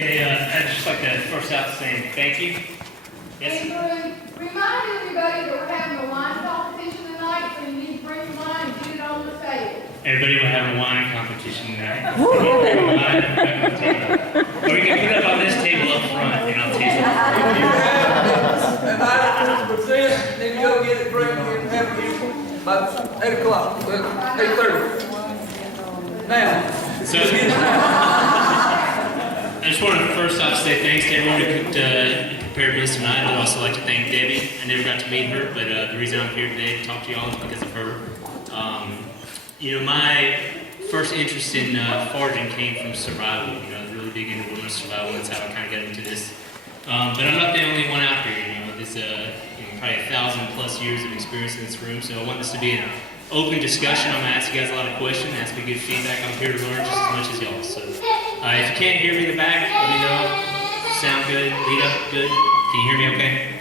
Okay, I'd just like to first out saying thank you. Yes? And remind everybody that we're having a wine competition tonight, so you need to bring your wine and get it on the table. Everybody will have a wine competition tonight. Or you can put it up on this table up front, and I'll taste it. And I present, then you go get it, bring it, and have it here by 8 o'clock, 8:30. Now, So, I just wanted to first off say thanks to everyone who prepared this tonight. I'd also like to thank Debbie. I never got to meet her, but the reason I'm here today to talk to y'all is because of her. My first interest in foraging came from survival. I was really big into wilderness survival. That's how I kind of got into this. But I'm not the only one out there. There's probably 1,000+ years of experience in this room, so I want this to be an open discussion. I'm going to ask you guys a lot of questions, ask me good feedback. I'm here to learn just as much as y'all. So if you can't hear me in the back, let me know. Sound good? Lead up good? Can you hear me okay?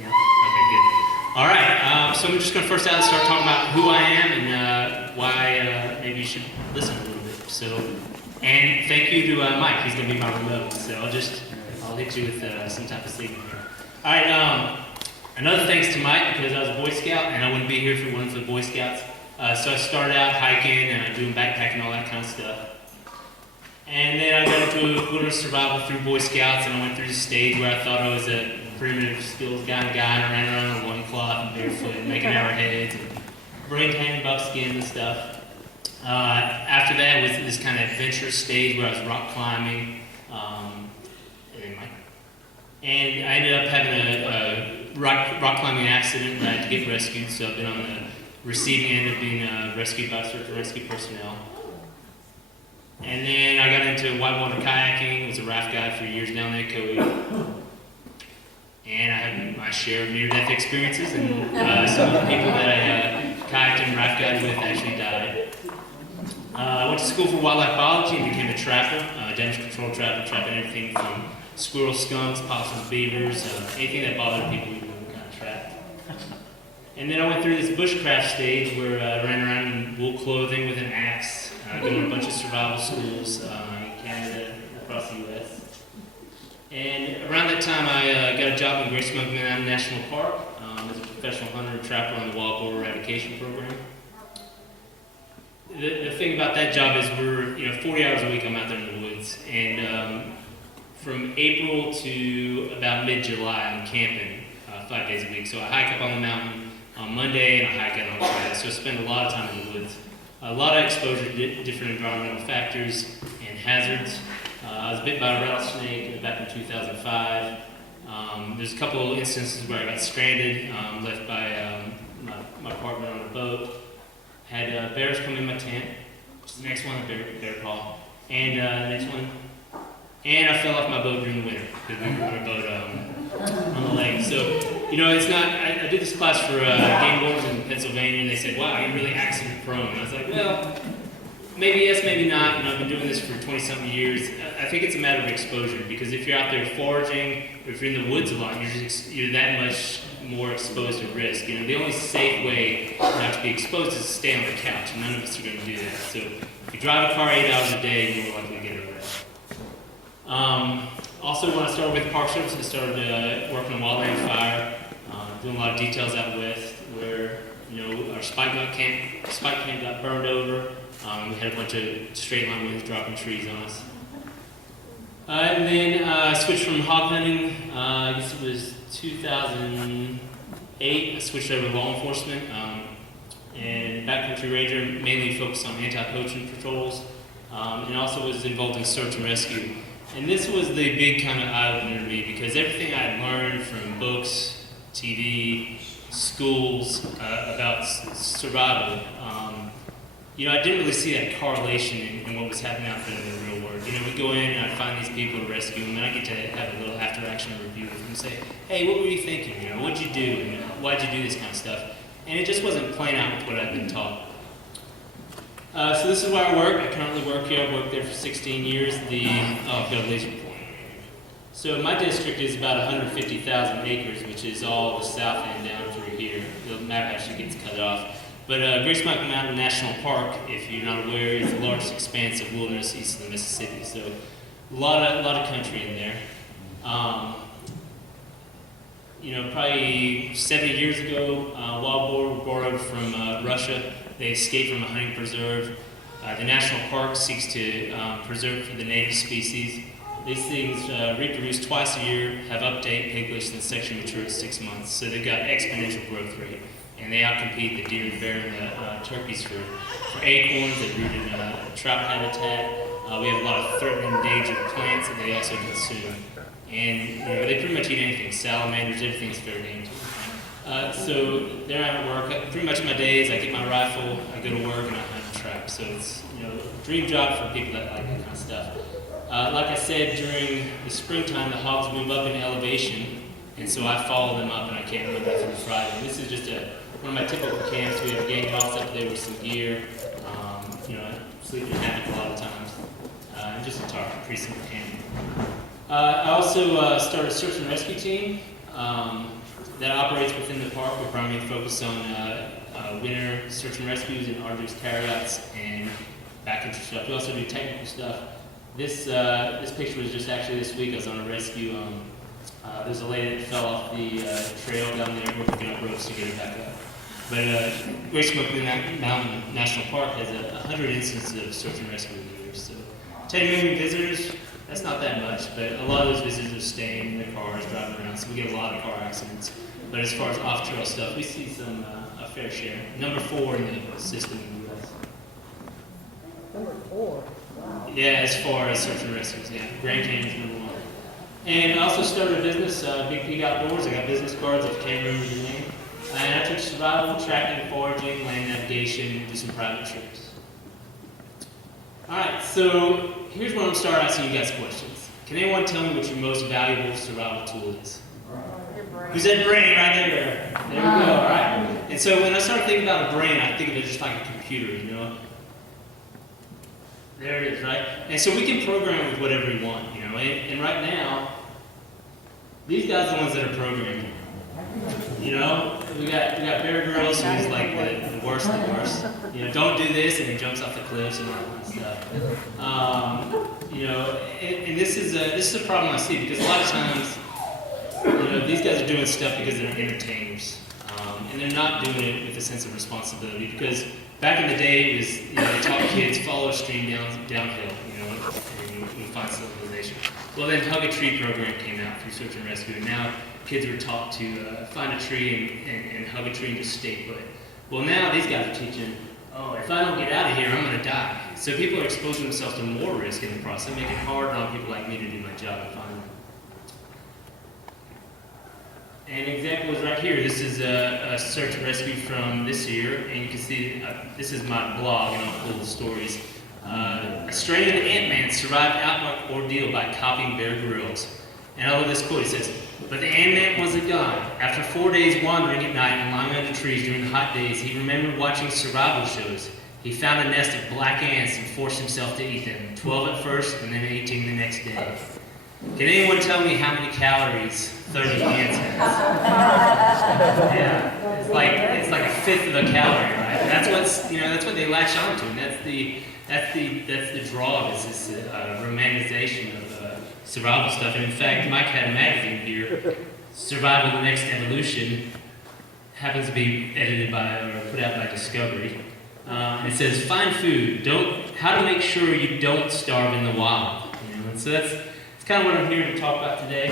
Yeah? Okay, good. All right, so I'm just going to first out start talking about who I am and why maybe you should listen a little bit. So, and thank you to Mike. He's going to be my remote. So I'll hit you with some type of signal here. All right, another thanks to Mike because I was a Boy Scout and I wouldn't be here if it wasn't for the Boy Scouts. So I started out hiking and doing backpacking, all that kind of stuff. And then I got into wilderness survival through Boy Scouts, and I went through the stage where I thought I was a primitive skills guy and I ran around in loincloth and barefoot and making arrowheads and brain tanning buckskins and stuff. After that was this kind of adventurous stage where I was rock climbing. And I ended up having a rock climbing accident where I had to get rescued, so I've been on the receiving end of being rescued by search and rescue personnel. And then I got into whitewater kayaking, was a raft guide for years down there at Kobe. And I had my share of near-death experiences, and some of the people that I kayaked and raft guided with actually died. I went to school for wildlife biology and became a trapper, damage control trapper, trapping everything from squirrels, skunks, possums, beavers, anything that bothered people we kind of trapped. And then I went through this bushcraft stage where I ran around in wool clothing with an axe, going to a bunch of survival schools in Canada, across the U.S. And around that time I got a job in Great Smoky Mountain National Park as a professional hunter and trapper on the wild boar eradication program. The thing about that job is we're 40 hours a week I'm out there in the woods, and from April to about mid-July, I'm camping 5 days a week. So I hike up on the mountain on Monday and I hike out on Friday. So I spend a lot of time in the woods. A lot of exposure to different environmental factors and hazards. I was bit by a rattlesnake back in 2005. There's a couple of instances where I got stranded, left by my partner on a boat. Had bears come in my tent. The next one, a bear paw. And the next one, and I fell off my boat during the winter because we were on a boat on the lake. So, it's not, I did this class for game wardens in Pennsylvania, and they said, wow, you're really accident prone. And I was like, well, maybe yes, maybe not. I've been doing this for 20-something years. I think it's a matter of exposure, because if you're out there foraging, or if you're in the woods a lot, you're that much more exposed to risk. The only safe way not to be exposed is to stay on the couch, and none of us are going to do that. So if you drive a car 8 hours a day, you're more likely to get arrested. Also, when I started with Park Service, I started working on wildland fire, doing a lot of details out west, where our spike camp got burned over. We had a bunch of straight line winds dropping trees on us. And then I switched from hog hunting. I guess it was 2008. I switched over to law enforcement and backcountry ranger, mainly focused on anti-poaching patrols, and also was involved in search and rescue. And this was the big kind of eye-opener to me, because everything I had learned from books, TV, schools about survival, I didn't really see that correlation in what was happening out there in the real world. We go in and I find these people to rescue them, and I get to have a little after-action review with them and say, hey, what were you thinking? What'd you do? And why'd you do this kind of stuff? And it just wasn't playing out with what I'd been taught. So this is where I work. I currently work here. I've worked there for 16 years. I've got a laser pointer. So my district is about 150,000 acres, which is all the south end down through here. The map actually gets cut off. But Great Smoky Mountain National Park, if you're not aware, is the largest expanse of wilderness east of the Mississippi. So lot of country in there. Probably 70 years ago, wild boar were borrowed from Russia. They escaped from a hunting preserve. The national park seeks to preserve for the native species. These things reproduce twice a year, have update piglet and sexually mature at 6 months. So they've got exponential growth rate, and they outcompete the deer, the bear, and the turkeys for acorns. They're rooted in trout habitat. We have a lot of threatened and endangered plants that they also consume. And they pretty much eat anything, salamanders, everything's fair game to them. So there I'm at work. Pretty much my days, I get my rifle, I go to work, and I hunt and trap. So it's a dream job for people that like that kind of stuff. Like I said, during the springtime, the hogs move up in elevation, and so I follow them up, and I can't run that through Friday. This is just one of my typical camps. We have gang hogs up there with some gear, sleeping in hammock a lot of times, and just a target, pretty simple camp. I also started a search and rescue team that operates within the park. We're primarily focused on winter search and rescues and arduous carryouts and backcountry stuff. We also do technical stuff. This picture was just actually this week. I was on a rescue. There's a lady that fell off the trail down there. We're picking up ropes to get her back up. But Great Smoky Mountain National Park has 100 instances of search and rescue a year. So 10 million visitors. That's not that much, but a lot of those visitors are staying in their cars, driving around, so we get a lot of car accidents. But as far as off-trail stuff, we see a fair share. Number 4 in the system in the U.S. Number 4? Wow. Yeah, as far as search and rescues, yeah. Grand Canyon's number 1. And I also started a business, Big Pig Outdoors. I got business cards if you can't remember the name. And I took survival, tracking, foraging, land navigation, and do some private trips. Alright, so here's where I'm starting asking you guys questions. Can anyone tell me what your most valuable survival tool is? Who said brain right there? There we go, alright. And so when I start thinking about a brain, I think of it just like a computer, There it is, right? And so we can program with whatever we want, And right now, these guys are the ones that are programming. We got Bear Grylls, who's like the worst of the worst. Don't do this, and he jumps off the cliffs and all that stuff. And this is a problem I see because a lot of times, these guys are doing stuff because they're entertainers, and they're not doing it with a sense of responsibility. Because back in the day, it was they taught kids follow a stream downhill, and you find civilization. Well, then Hug a Tree program came out through search and rescue, and now kids were taught to find a tree and hug a tree and just stay put. Well, now these guys are teaching, if I don't get out of here, I'm going to die. So people are exposing themselves to more risk in the process, making it hard on people like me to do my job and find them. An example is right here. This is a search and rescue from this year, and you can see this is my blog, and I'll pull the stories. A stranded ant-man survived outback ordeal by copying Bear Grylls. And I love this quote. It says, "But the ant-man wasn't gone. After 4 days wandering at night and lying under trees during the hot days, he remembered watching survival shows. He found a nest of black ants and forced himself to eat them, 12 at first and then 18 the next day." Can anyone tell me how many calories 30 ants has? Yeah, it's like a fifth of a calorie, right? And that's what they latch onto, and that's the draw of this romanticization of survival stuff. And in fact, Mike had a magazine here, Survival: The Next Evolution, happens to be edited by or put out by Discovery. It says, "Find food. How to make sure you don't starve in the wild." And so that's kind of what I'm here to talk about today.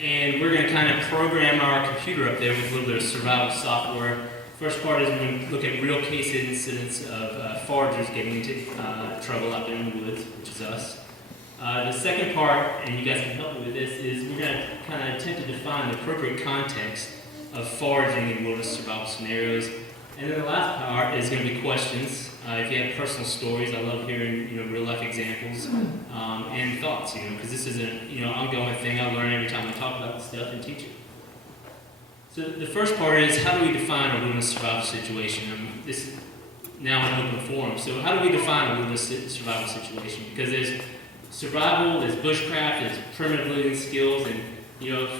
And we're going to kind of program our computer up there with a little bit of survival software. First part is we're going to look at real case incidents of foragers getting into trouble out there in the woods, which is us. The second part, and you guys can help me with this, is we're going to kind of attempt to define the appropriate context of foraging in wilderness survival scenarios. And then the last part is going to be questions. If you have personal stories, I love hearing real life examples and thoughts. Because this is an ongoing thing. I learn every time I talk about this stuff and teach it. So the first part is, how do we define a wilderness survival situation? This is now an open forum. So how do we define a wilderness survival situation? Because there's survival, there's bushcraft, there's primitive living skills, and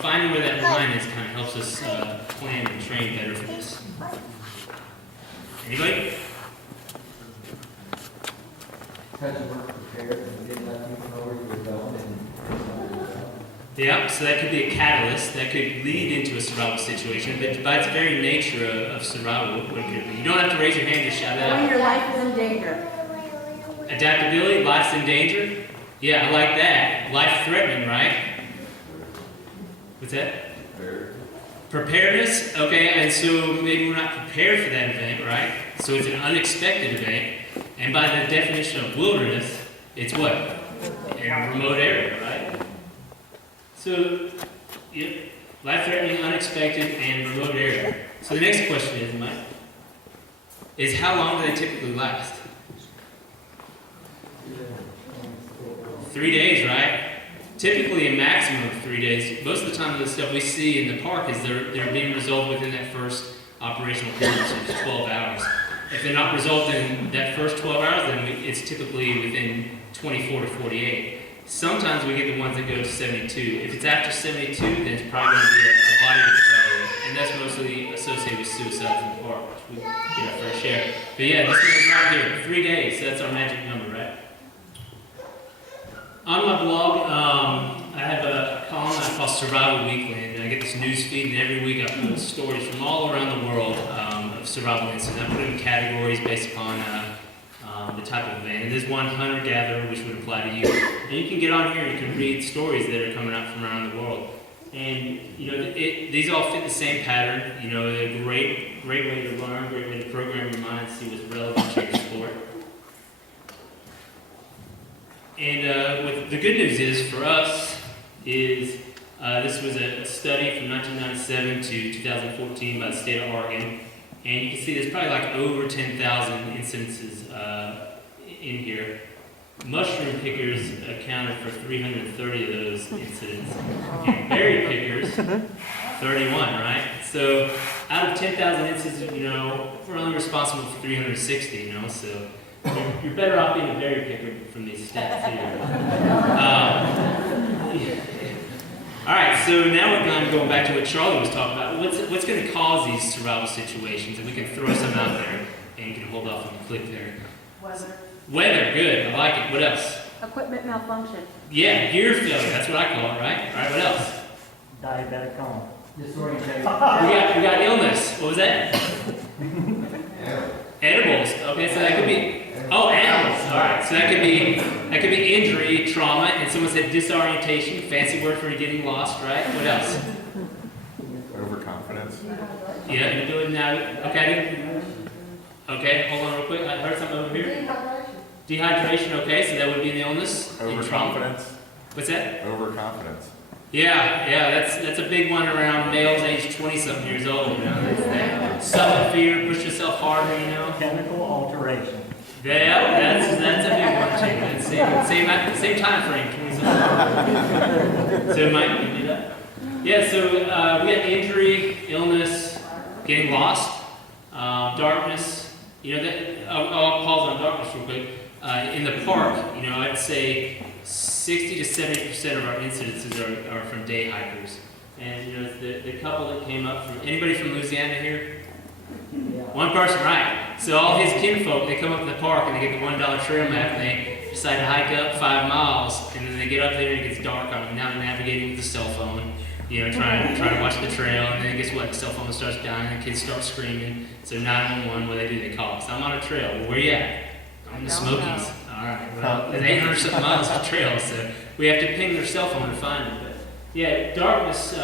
finding where that line is kind of helps us plan and train better for this. Anybody? because you weren't prepared and you didn't let people know where you were going and. Yeah, so that could be a catalyst that could lead into a survival situation, but by its very nature of survival, what could it be? You don't have to raise your hand to shout it When out. your life is in danger. Adaptability, life's in danger. Yeah, I like that. Life-threatening, right? What's that? Preparedness, okay, and so maybe we're not prepared for that event, right? So it's an unexpected event, and by the definition of wilderness, it's what? A remote area, right? So, yep, life-threatening, unexpected, and remote area. So the next question is, Mike, is how long do they typically last? 3 days, right? Typically a maximum of 3 days. Most of the time the stuff we see in the park is they're being resolved within that first operational period, so it's 12 hours. If they're not resolved in that first 12 hours, then it's typically within 24 to 48. Sometimes we get the ones that go to 72. If it's after 72, then it's probably going to be a body discovery, and that's mostly associated with suicides in the park, which we get our fair share. But yeah, this one is right here, 3 days, so that's our magic number, right? On my blog, I have a column I call Survival Weekly, and I get this news feed, and every week I post stories from all around the world of survival incidents. I put them in categories based upon the type of event. And there's one hunter-gatherer, which would apply to you. And you can get on here and you can read stories that are coming out from around the world. And you know, these all fit the same pattern. You know, they're a great way to learn, great way to program your mind, see what's relevant to your sport. And what the good news is for us is this was a study from 1997 to 2014 by the state of Oregon. And you can see there's probably like over 10,000 incidences in here. Mushroom pickers accounted for 330 of those incidents. And berry pickers, 31, right? So out of 10,000 incidents, you know, we're only responsible for 360, you know, so you're better off being a berry picker from these stats here. All right, so now we're going back to what Charlie was talking about. What's going to cause these survival situations? And we can throw some out there, and you can hold off on the click there. Weather, good. I like it. What else? Equipment malfunction. Yeah, gear failure. That's what I call it, right? All right, what else? Diabetic coma. Disorientation. We got illness. What was that? Edibles. Okay, so that could be. Oh, animals. All right, so that could be injury, trauma, and someone said disorientation. Fancy word for getting lost, right? What else? Overconfidence. Yeah, inability now. Okay, hold on real quick. I heard something over here. Dehydration. Okay, so that would be an illness. Overconfidence. What's that? Overconfidence. Yeah, that's a big one around males aged 20-something years old. You know, that's that sudden fear, push yourself harder. You know. Chemical alteration. Yeah, that's a big one too. Same time frame, 20-something. So Mike, you do that? Yeah. So we got injury, illness, getting lost, darkness. You know, I'll pause on darkness real quick. In the park, you know, I'd say 60 to 70% of our incidences are from day hikers. And you know, the couple that came up from anybody from Louisiana here. One person, right? So all his kinfolk, they come up to the park and they get the $1 trail map and they decide to hike up 5 miles, and then they get up there and it gets dark on them. Now they're navigating with the cell phone, you know, trying to watch the trail, and then guess what? The cell phone starts dying, the kids start screaming. So 911, what do? They call us. I'm on a trail. Well, where you at? I'm in the Smokies. All right. Well, there's 800-something miles of trail, so we have to ping their cell phone to find them. But yeah, darkness.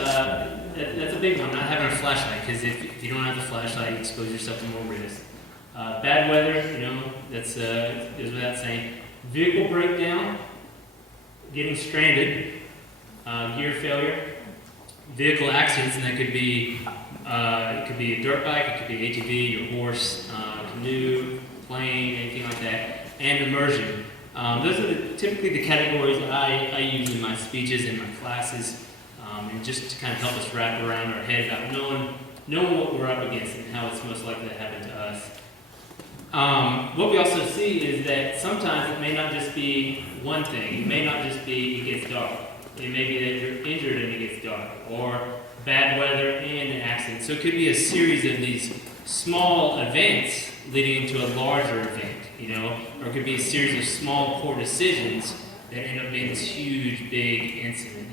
That's a big one, not having a flashlight, because if you don't have the flashlight, you expose yourself to more risk. Bad weather, you know, that's goes without saying. Vehicle breakdown, getting stranded, gear failure, vehicle accidents, and that could be it could be a dirt bike, it could be an ATV, your horse, canoe, plane, anything like that, and immersion. Those are typically the categories that I use in my speeches and my classes. And just to kind of help us wrap around our head about knowing what we're up against and how it's most likely to happen to us. What we also see is that sometimes it may not just be one thing. It may not just be it gets dark. It may be that you're injured and it gets dark, or bad weather and an accident. So it could be a series of these small events leading into a larger event, or it could be a series of small, poor decisions that end up being this huge, big incident,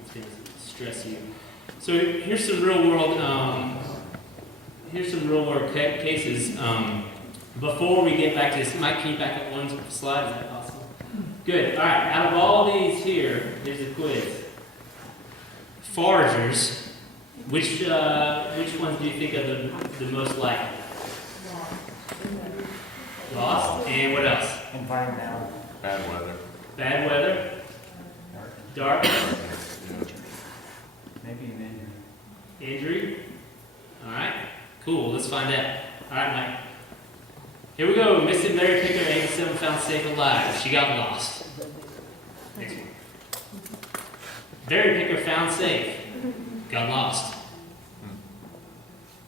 it's going to stress you. So here's some real world cases. Before we get back to this, Mike, can you back up one slide? Is that possible? Good. All right. Out of all these here, here's the quiz. Foragers, which ones do you think are the most likely? Lost. And what else? Environmental. Bad weather. Bad weather. Dark. Maybe an injury. Injury. All right. Cool. Let's find out. All right, Mike. Here we go. Missing Mary Picker, 87, found safe alive. She got lost. Next one. Mary Picker found safe. Got lost.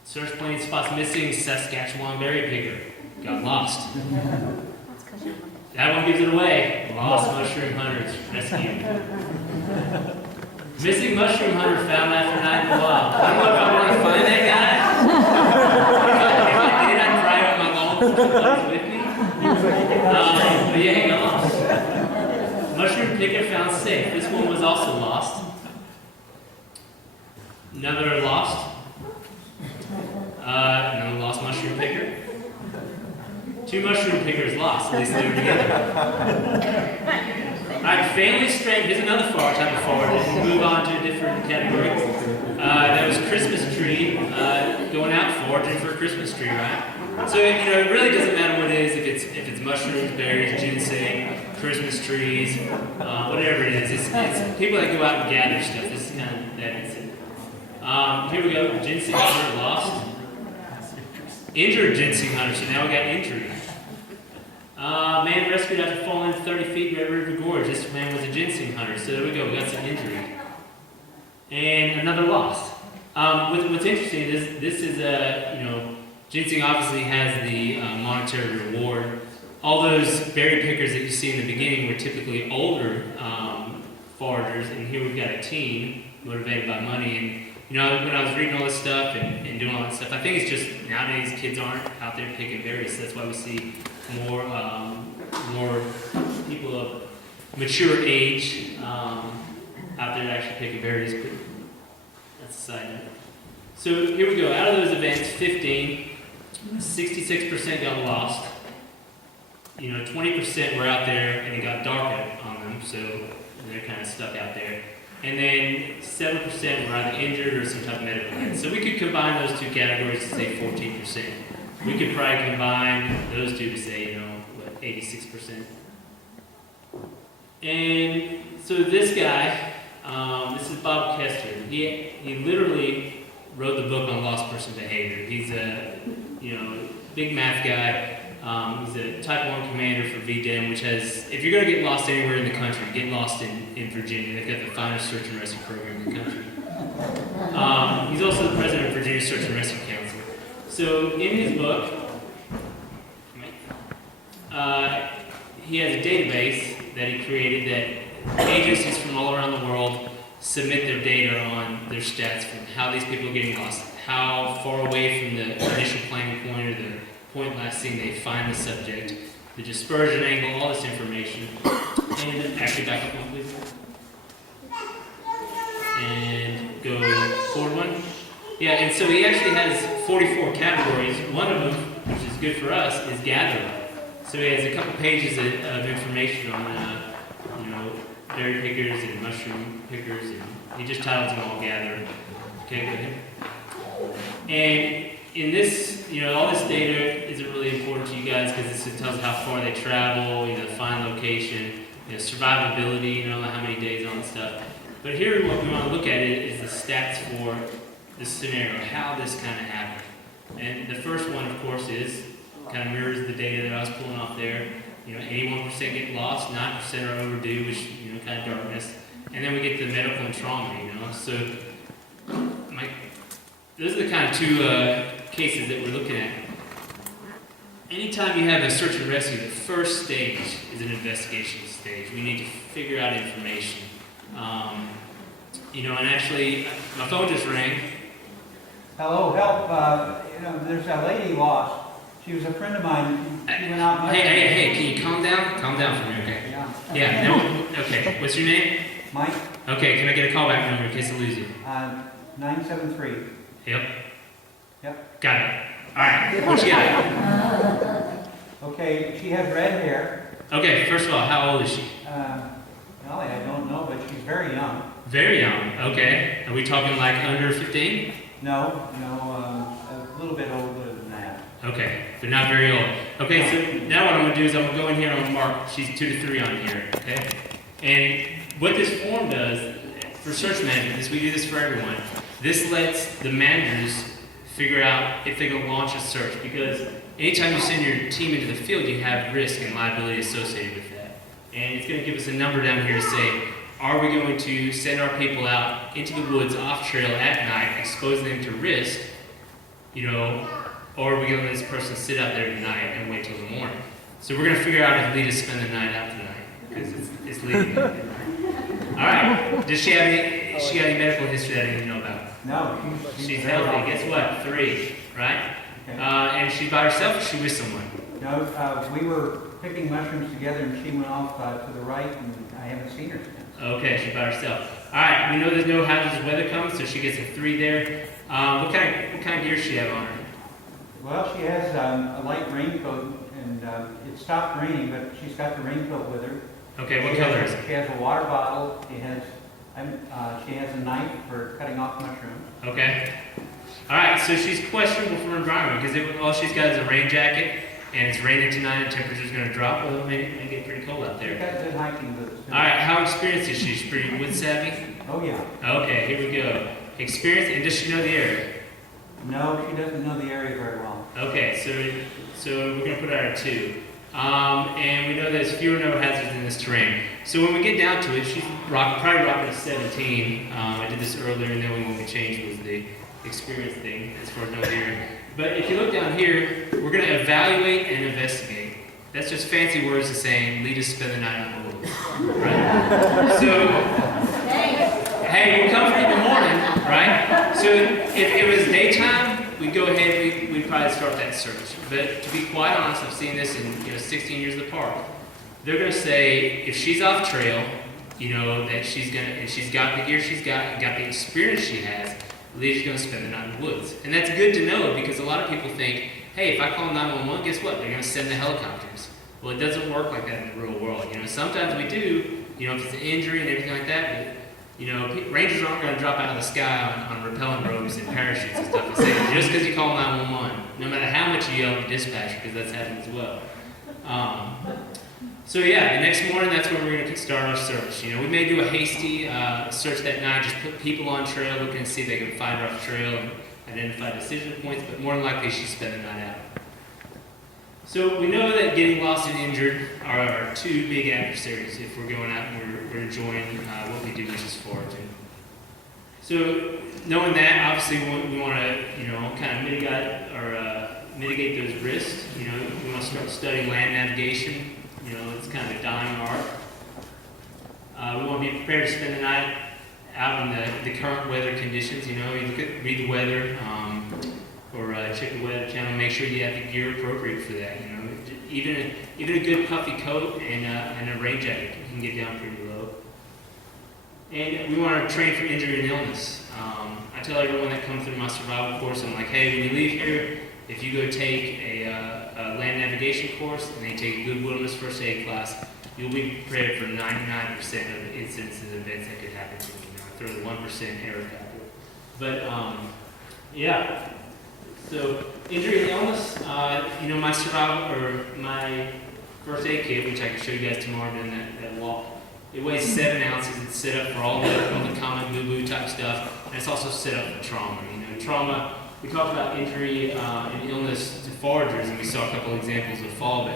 Search plane spots missing Saskatchewan berry picker. Got lost. That one gives it away. Lost mushroom hunters rescued. Missing mushroom hunter found after night in the wild. I don't know if I want to find that guy. If I did, I'd drive up my long with me. But yeah, he got lost. Mushroom picker found safe. This one was also lost. Another lost. Another lost mushroom picker. 2 mushroom pickers lost. At least they were together. Alright, family strength. Here's another type of forward. We'll move on to a different category. That was Christmas tree. Going out foraging for a Christmas tree, right? So it really doesn't matter what it is. If it's mushrooms, berries, ginseng, Christmas trees, whatever it is. It's people that go out and gather stuff. This is kind of that incident. Here we go. Ginseng hunter lost. Injured ginseng hunter. So now we got injury. Man rescued after falling 30 feet Red River Gorge. This man was a ginseng hunter. So there we go. We got some injury. And another lost. What's interesting is this is ginseng obviously has the monetary reward. All those berry pickers that you see in the beginning were typically older foragers, and here we've got a teen motivated by money. And when I was reading all this stuff and doing all that stuff, I think it's just nowadays kids aren't out there picking berries. So that's why we see more people of mature age out there actually picking berries. But that's a side note. So here we go. Out of those events, 15, 66% got lost. 20% were out there and it got dark on them, so they're kind of stuck out there. And then 7% were either injured or some type of medical event. So we could combine those two categories to say 14%. We could probably combine those two to say, 86%. And so this guy, this is Bob Kester. He literally wrote the book on lost person behavior. He's a big math guy. He's a Type 1 commander for VDEM, which has, if you're going to get lost anywhere in the country, get lost in Virginia. They've got the finest search and rescue program in the country. He's also the president of Virginia Search and Rescue Council. So in his book, he has a database that he created that agencies from all around the world submit their data on their stats from how these people are getting lost, how far away from the initial planning point or the point last seen they find the subject, the dispersion angle, all this information. And actually back up one, please. And go forward one. Yeah, and so he actually has 44 categories. One of them, which is good for us, is gathering. So he has a couple pages of information on, berry pickers and mushroom pickers, and he just titles them all gathered. Okay, go ahead. And in this, all this data isn't really important to you guys because this tells how far they travel, find location, survivability, how many days on stuff. But here, what we want to look at is the stats for this scenario, how this kind of happened. And the first one, of course, kind of mirrors the data that I was pulling off there. 81% get lost, 9% are overdue, which, kind of darkness. And then we get the medical and trauma, So, those are the kind of two cases that we're looking at. Anytime you have a search and rescue, the first stage is an investigation stage. We need to figure out information. And actually, my phone just rang. Hello, help, there's a lady lost. She was a friend of mine. She went out. Hey, can you calm down? Calm down for me, okay? Yeah. Yeah, no, okay. What's your name? Mike, Okay, can I get a callback number in case I lose you? 973. Yep. Yep. Got it. All right, what you got? Okay, she has red hair. Okay, first of all, how old is she? Golly, I don't know, but she's very young. Very young, okay. Are we talking like under 15? No, a little bit older than that. Okay, but not very old. Okay, so now what I'm gonna do is I'm gonna go in here and I'm gonna mark, she's 2 to 3 on here, okay? And what this form does, for search management, we do this for everyone. This lets the managers figure out if they're gonna launch a search, because anytime you send your team into the field, you have risk and liability associated with that. And it's gonna give us a number down here to say, are we going to send our people out into the woods off trail at night, exposing them to risk, or are we going to let this person sit out there tonight and wait till the morning? So we're going to figure out if Lita's spending the night out tonight, because it's leaving. All right. Does she have any medical history that I didn't know about? No, She's healthy. Guess what? 3, right? Okay. And she's by herself, or she with someone? No, we were picking mushrooms together, and she went off to the right, and I haven't seen her since. Okay, she's by herself. All right, we know there's no hazardous weather coming, so she gets a 3 there. What kind of gear does she have on her? Well, she has a light raincoat, and it stopped raining, but she's got the raincoat with her. Okay, what color is it? She has a water bottle. She has a knife for cutting off mushrooms. Okay. All right, so she's questionable for her environment because all she's got is a rain jacket, and it's raining tonight, and temperature's going to drop. Well, it may get pretty cold out She's there. got good hiking boots. All right, how experienced is she? She's pretty wood savvy. Oh yeah. Okay, here we go. Experience, and does she know the area? No, she doesn't know the area very well. Okay, so we're going to put her at a 2. And we know there's fewer number of hazards in this terrain. So when we get down to it, she's probably rocking a 17. I did this earlier, and then when we changed was the experience thing as far as knowing the area. But if you look down here, we're going to evaluate and investigate. That's just fancy words of saying, lead us spend the night on the woods. Right? So, hey, we'll come for you in the morning, right? So if it was daytime, we'd go ahead, we'd probably start that search. But to be quite honest, I've seen this in 16 years of the park. They're going to say, if she's off trail, that she's got the gear she's got the experience she has, Leah's going to spend the night in the woods. And that's good to know because a lot of people think, hey, if I call 911, guess what? They're going to send the helicopters. Well, it doesn't work like that in the real world. Sometimes we do, if it's an injury and everything like that, but, rangers aren't going to drop out of the sky on rappelling ropes and parachutes and stuff and say, just because you call 911, no matter how much you yell at the dispatcher, because that's happened as well. So yeah, the next morning, that's when we're going to start our search. We may do a hasty search that night, just put people on trail, looking to see if they can find her off trail and identify decision points, but more than likely she'll spend the night out. So we know that getting lost and injured are our 2 big adversaries if we're going out and we're enjoying what we do, which is foraging. So knowing that, obviously we want to, kind of mitigate those risks. We want to start studying land navigation. It's kind of a dying art. We want to be prepared to spend the night out in the current weather conditions. You read the weather, or check the weather channel. Make sure you have the gear appropriate for that. Even a good puffy coat and a rain jacket can get down pretty low. And we want to train for injury and illness. I tell everyone that comes through my survival course, I'm like, hey, when you leave here, if you go take a land navigation course and they take a good wilderness first aid class, you'll be prepared for 99% of the incidents and events that could happen to you. I throw the 1% error factor. But yeah. So injury and illness, my survival or my first aid kit, which I can show you guys tomorrow during that walk, it weighs 7 ounces. It's set up for all the common boo-boo type stuff, and it's also set up for trauma. Trauma. We talked about injury and illness to foragers, and we saw a couple examples of fall.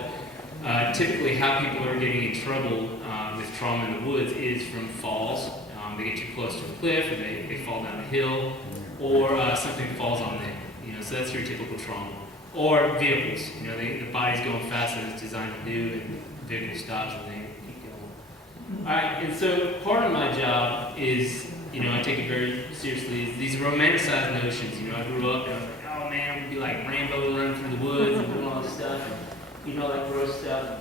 But typically, how people are getting in trouble with trauma in the woods is from falls. They get too close to a cliff, or they fall down a hill, or something falls on them. So that's your typical trauma. Or vehicles. The body's going faster than it's designed to do, and the vehicle stops and they keep going. All right, and so part of my job is, I take it very seriously, is these romanticized notions. I grew up and I was like, oh man, man would be like Rambo running through the woods and doing all this stuff, and eating all that gross stuff.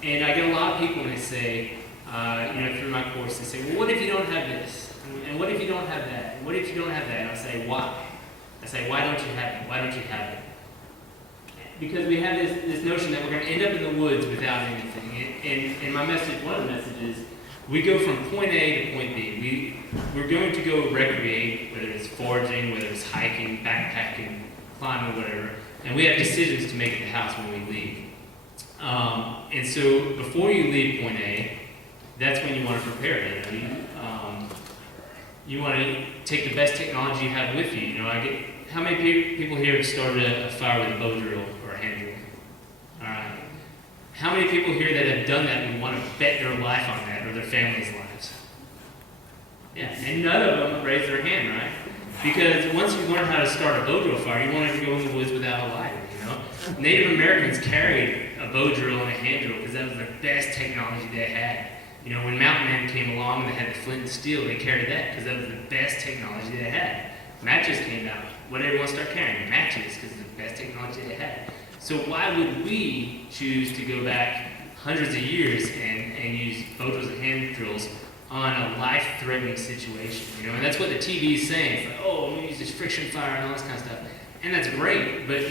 And I get a lot of people when they say, through my course, they say, well, what if you don't have this? And what if you don't have that? And what if you don't have that? And I say, why? I say, why don't you have it? Why don't you have it? Because we have this notion that we're going to end up in the woods without anything. And my message, one of the messages, we go from point A to point B. We're going to go recreate, whether it's foraging, whether it's hiking, backpacking, climbing, whatever. And we have decisions to make at the house when we leave. And so before you leave point A, that's when you want to prepare it. You want to take the best technology you have with you. How many people here have started a fire with a bow drill or a hand drill? All right. How many people here that have done that would want to bet their life on that or their family's lives? Yeah, and none of them raise their hand, right? Because once you learn how to start a bow drill fire, you won't ever go in the woods without a lighter, Native Americans carried a bow drill and a hand drill because that was the best technology they had. When mountain men came along and they had the flint and steel, they carried that because that was the best technology they had. Matches came out. What did everyone start carrying? Matches, because it's the best technology they had. So why would we choose to go back hundreds of years and use bow drills and hand drills on a life-threatening situation? And that's what the TV is saying. It's like, oh, I'm going to use this friction fire and all this kind of stuff. And that's great, but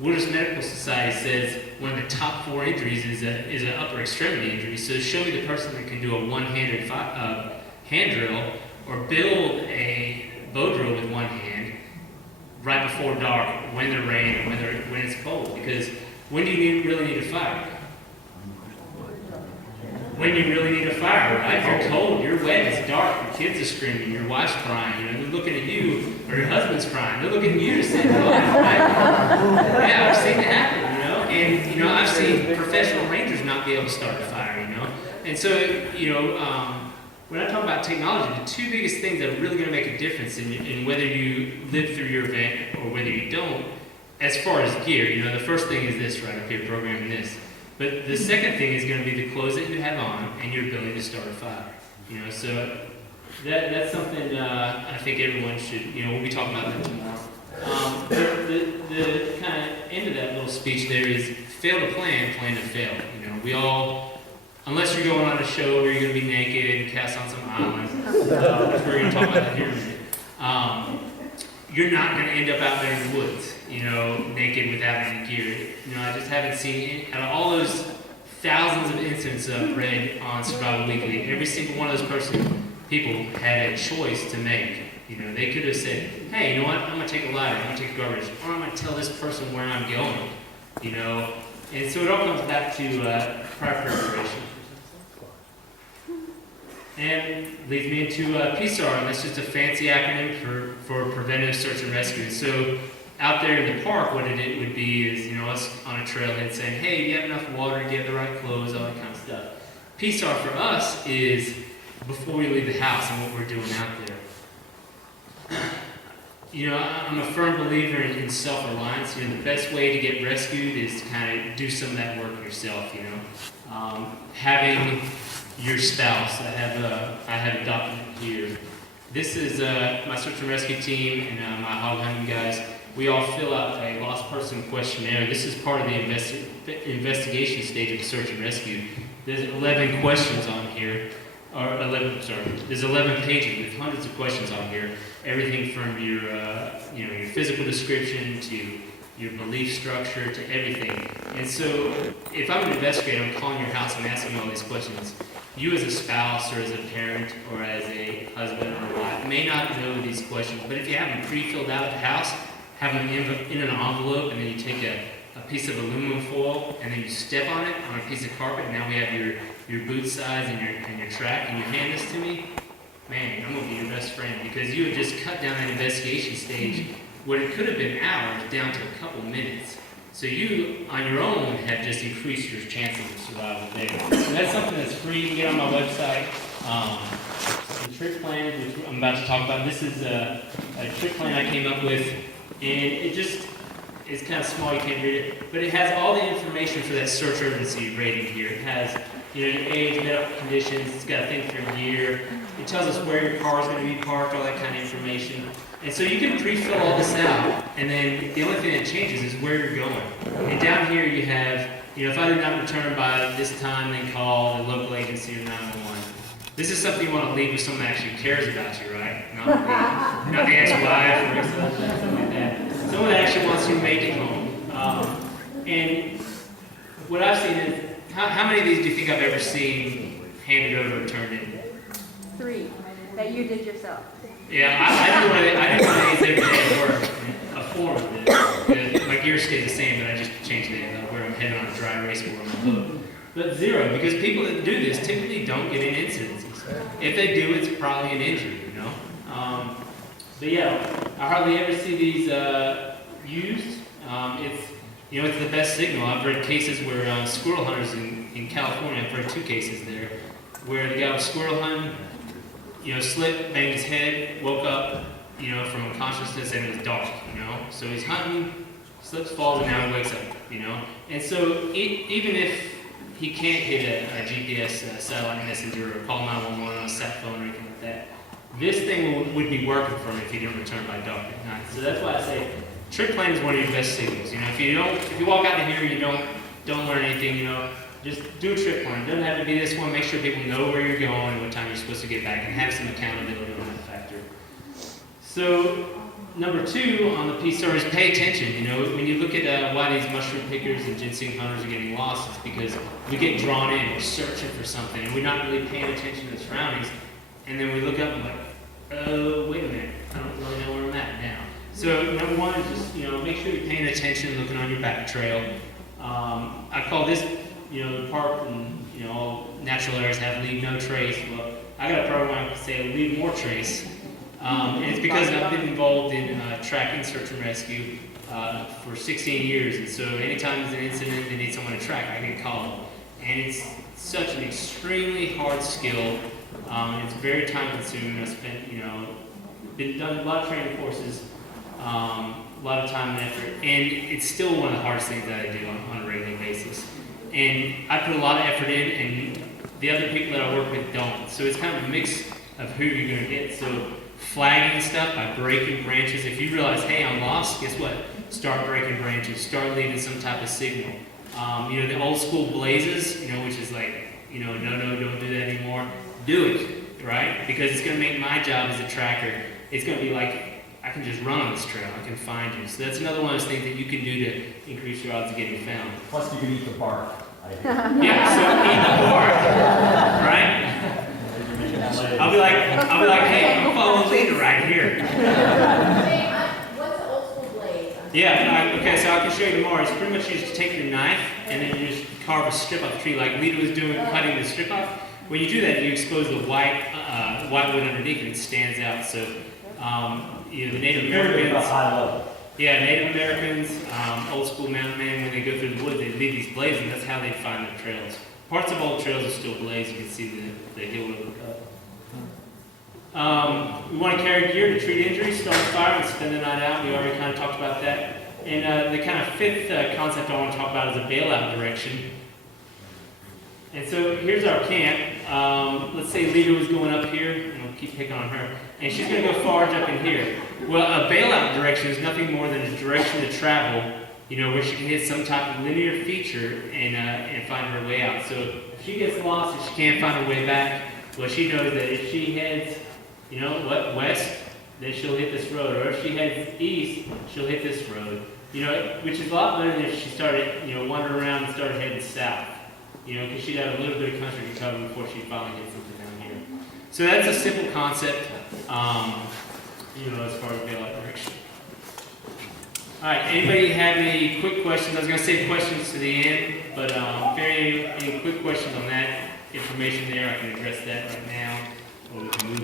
Wilderness Medical Society says one of the top 4 injuries is an upper extremity injury. So show me the person that can do a one-handed hand drill or build a bow drill with one hand right before dark, when there's rain, when it's cold. Because when do you really need a fire? When you really need a fire, right? You're cold, you're wet, it's dark, your kids are screaming, your wife's crying, they're looking at you, or your husband's crying, they're looking at you to save your life, right? Yeah, I've seen it happen, and I've seen professional rangers not be able to start a fire, And so, when I talk about technology, the 2 biggest things that are really going to make a difference in whether you live through your event or whether you don't, as far as gear, the first thing is this right up here, programming this. But the second thing is going to be the clothes that you have on and your ability to start a fire. So that's something I think everyone should, we'll be talking about that tomorrow. The kind of end of that little speech there is fail to plan, plan to fail. We all, unless you're going on a show where you're going to be naked and cast on some island, which we're going to talk about that here in a minute, you're not going to end up out there in the woods, naked without any gear. I just haven't seen, out of all those thousands of incidents I've read on Survival Weekly, every single one of those people had a choice to make. They could have said, hey, I'm going to take a lighter, I'm going to take garbage, or I'm going to tell this person where I'm going, And so it all comes back to prior preparation. And leads me into PSAR, and that's just a fancy acronym for Preventive Search and Rescue. So out there in the park, what it would be is, us on a trailhead saying, hey, do you have enough water, do you have the right clothes, all that kind of stuff. PSAR for us is before we leave the house and what we're doing out there. I'm a firm believer in self-reliance. The best way to get rescued is to kind of do some of that work yourself, Having your spouse, I have a document here. This is my search and rescue team and my hog hunting guys. We all fill out a lost person questionnaire. This is part of the investigation stage of the search and rescue. There's 11 questions on here, there's 11 pages with hundreds of questions on here. Everything from your physical description to your belief structure to everything. And so, if I'm an investigator, I'm calling your house and asking all these questions. You as a spouse or as a parent or as a husband or a wife may not know these questions, but if you have them pre-filled out at the house, have them in an envelope, and then you take a piece of aluminum foil and then you step on it on a piece of carpet, and now we have your boot size and your track, and you hand this to me, man, I'm going to be your best friend, because you have just cut down that investigation stage, what it could have been hours, down to a couple minutes. So you, on your own, have just increased your chances of survival there. So that's something that's free. You can get on my website. The trip plan, which I'm about to talk about, this is a trip plan I came up with, and it's kind of small, you can't read it, but it has all the information for that search urgency rating here. It has your age, medical conditions. It's got a thing for a year. It tells us where your car is going to be parked, all that kind of information. And so you can pre-fill all this out, and then the only thing that changes is where you're going. And down here you have, if I did not return by this time, then call the local agency or 911. This is something you want to leave with someone that actually cares about you, right? Not the ex-wife or something like that. Someone that actually wants you to make it home. And what I've seen is, how many of these do you think I've ever seen handed over and turned in? 3 that you did yourself. Yeah, I do one of these every day at work. A form of this. My gear stays the same, but I just change the where I'm headed on a dry race or where I'm hooked. But 0, because people that do this typically don't get in incidences. If they do, it's probably an injury, But yeah, I hardly ever see these used. It's the best signal. I've read cases where squirrel hunters in California, I've read 2 cases there, where the guy was squirrel hunting, slipped, banged his head, woke up, from unconsciousness, and it was dark, So he's hunting, slips, falls, and now he wakes up, And so even if he can't hit a GPS satellite messenger or call 911 on a sat phone or anything like that, this thing would be working for him if he didn't return by dark at night. So that's why I say trip plan is one of your best signals. If you walk out of here and you don't learn anything, just do a trip plan. It doesn't have to be this one. Make sure people know where you're going and what time you're supposed to get back, and have some accountability on that factor. So number 2 on the piece is pay attention. When you look at why these mushroom pickers and ginseng hunters are getting lost, it's because we get drawn in. We're searching for something, and we're not really paying attention to the surroundings. And then we look up and like, oh, wait a minute, I don't really know where I'm at now. So number 1 is just, make sure you're paying attention, looking on your back trail. I call this, the park and, all natural areas have leave no trace. Well, I got a program I say leave more trace. And it's because I've been involved in tracking, search and rescue for 16 years. And so anytime there's an incident they need someone to track, I can call them. And it's such an extremely hard skill. It's very time consuming. I spent, done a lot of training courses, a lot of time and effort, and it's still one of the hardest things that I do on a regular basis. And I put a lot of effort in, and the other people that I work with don't. So it's kind of a mix of who you're going to get. So flagging stuff by breaking branches. If you realize, hey, I'm lost, guess what? Start breaking branches. Start leaving some type of signal. The old school blazes, which is like, no, don't do that anymore. Do it, right? Because it's going to make my job as a tracker, it's going to be like, I can just run on this trail, I can find you. So that's another one of those things that you can do to increase your odds of getting found. Plus you can eat the bark. Yeah, so eat the bark, right? I'll be like, hey, I'm following leader right here. What's the old school blaze? Yeah, okay, so I can show you tomorrow. It's pretty much you just take your knife and then you just carve a strip off the tree like Lita was doing, cutting the strip off. When you do that, you expose the white wood underneath and it stands out. So, the Native Americans, Native Americans, old school mountain men, when they go through the woods, they leave these blazes, and that's how they find their trails. Parts of old trails are still blazed. You can see the hill over the cut. We want to carry gear to treat injuries, start a fire, and spend the night out. We already kind of talked about that. And the kind of 5th concept I want to talk about is a bailout direction. And so here's our camp. Let's say Lita was going up here, and we'll keep picking on her, and she's going to go forward up in here. Well, a bailout direction is nothing more than a direction to travel, where she can hit some type of linear feature and find her way out. So if she gets lost and she can't find her way back, well, she knows that if she heads, west, then she'll hit this road, or if she heads east, she'll hit this road. Which is a lot better than if she started, wandering around and started heading south. Because she'd have a little bit of country to cover before she finally hits something down here. So that's a simple concept, as far as bailout direction. All right, anybody have any quick questions? I was going to save questions to the end, but if there are any quick questions on that information there, I can address that right now, or we can move